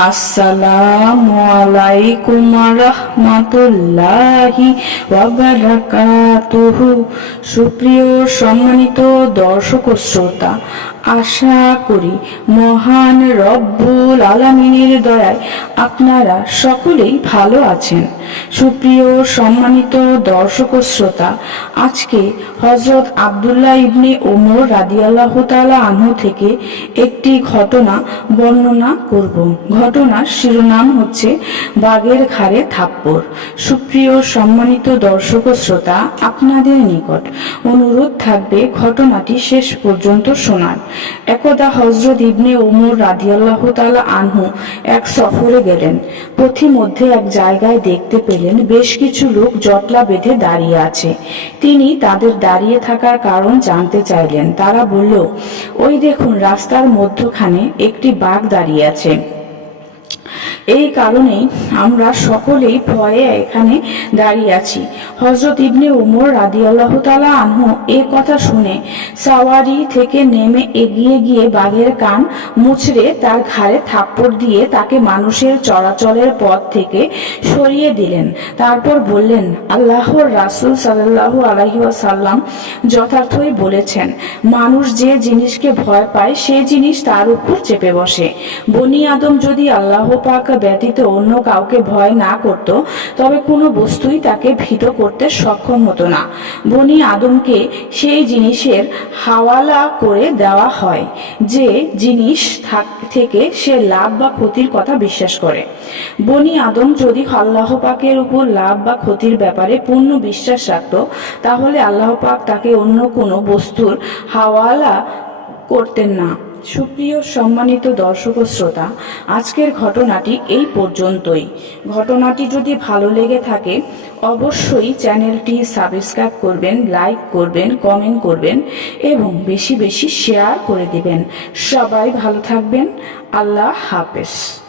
আসসালামু আলাইকুম রাহমাতুল্লাহি ওয়া বারাকাতুহু। সুপ্রিয় সম্মানিত দর্শক ও শ্রোতা, আশা করি মহান রব্বুল আলামিনের দয়ায় আপনারা সকলেই ভালো আছেন। সুপ্রিয় সম্মানিত দর্শক ও শ্রোতা, আজকে হযরত আব্দুল্লাহ ইবনে ওমর রাদিয়াল্লাহু তাআলা আনহু থেকে একটি ঘটনা বর্ণনা করব। ঘটনার শিরোনাম হচ্ছে বাঘের ঘাড়ে থাপ্পড়। সুপ্রিয় সম্মানিত দর্শক ও শ্রোতা, আপনাদের নিকট অনুরোধ থাকবে ঘটনাটি শেষ পর্যন্ত শোনার। একদা হযরত ইবনে ওমর রাদিয়াল্লাহু তাআলা আনহু এক সফরে গেলেন। পথিমধ্যে এক জায়গায় দেখতে পেলেন বেশ কিছু লোক জটলা বেঁধে দাঁড়িয়ে আছে। তিনি তাদের দাঁড়িয়ে থাকার কারণ জানতে চাইলেন। তারা বলল, ওই দেখুন, রাস্তার মধ্যখানে একটি বাঘ দাঁড়িয়ে আছে। এই কারণেই আমরা সকলেই ভয়ে এখানে দাঁড়িয়ে আছি। হযরত ইবনে ওমর রাদিয়াল্লাহু তাআলা আনহু এই কথা শুনে সাওয়ারি থেকে নেমে এগিয়ে গিয়ে বাঘের কান মুচড়ে তার ঘাড়ে থাপ্পড় দিয়ে তাকে মানুষের চলাচলের পথ থেকে সরিয়ে দিলেন। তারপর বললেন, আল্লাহর রাসূল সাল্লাল্লাহু আলাইহি ওয়াসাল্লাম যথার্থই বলেছেন, মানুষ যে জিনিসকে ভয় পায় সেই জিনিস তার উপর চেপে বসে। বনি আদম যদি আল্লাহ পাক ব্যতীত অন্য কাউকে ভয় না করত, তবে কোনো বস্তুই তাকে ভীত করতে সক্ষম হতো না। বনি আদমকে সেই জিনিসের হাওয়ালা করে দেওয়া হয় যে জিনিস থেকে সে লাভ বা ক্ষতির কথা বিশ্বাস করে। বনি আদম যদি আল্লাহ পাকের উপর লাভ বা ক্ষতির ব্যাপারে পূর্ণ বিশ্বাস রাখত, তাহলে আল্লাহ পাক তাকে অন্য কোনো বস্তুর হাওয়ালা করতেন না। সুপ্রিয় সম্মানিত দর্শক ও শ্রোতা, আজকের ঘটনাটি এই পর্যন্তই। ঘটনাটি যদি ভালো লেগে থাকে অবশ্যই চ্যানেলটি সাবস্ক্রাইব করবেন, লাইক করবেন, কমেন্ট করবেন এবং বেশি বেশি শেয়ার করে দিবেন। সবাই ভালো থাকবেন। আল্লাহ হাফেজ।